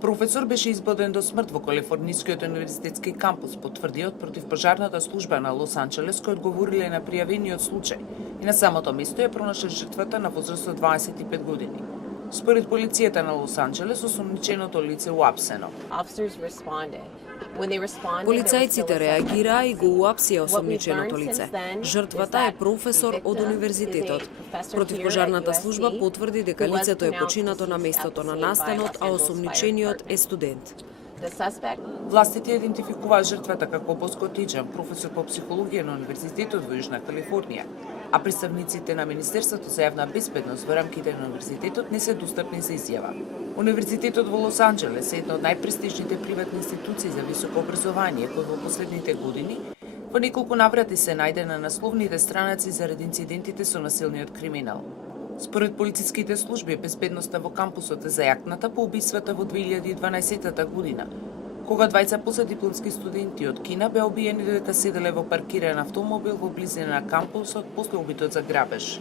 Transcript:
Професор беше избоден до смрт во Калифорнискиот универзитетски кампус, потврди од противпожарната служба на Лос Анџелес, кои одговориле на пријавениот случај и на самото место ја пронашле жртвата на возраст од 25 години. Според полицијата на Лос Анџелес, осомниченото лице уапсено. Полицајците реагираа и го уапсија осомниченото лице. Жртвата е професор од универзитетот. Противпожарната служба потврди дека лицето е починато на местото на настанот, а осомничениот е студент. Властите идентификуваа жртвата како Боско Тиџан, професор по психологија на Универзитетот во Јужна Калифорнија, а представниците на Министерството за јавна безбедност во рамките на универзитетот не се достапни за изјава. Универзитетот во Лос Анџелес е една од најпрестижните приватни институции за високо образование, кој во последните години во неколку наврати се најде на насловните страници заради инцидентите со насилниот криминал. Според полициските служби, безбедноста во кампусот е зајакната по убиствата во 2012 година, кога двајца последипломски студенти од Кина беа убиени додека седеле во паркиран автомобил во близина на кампусот после обидот за грабеж.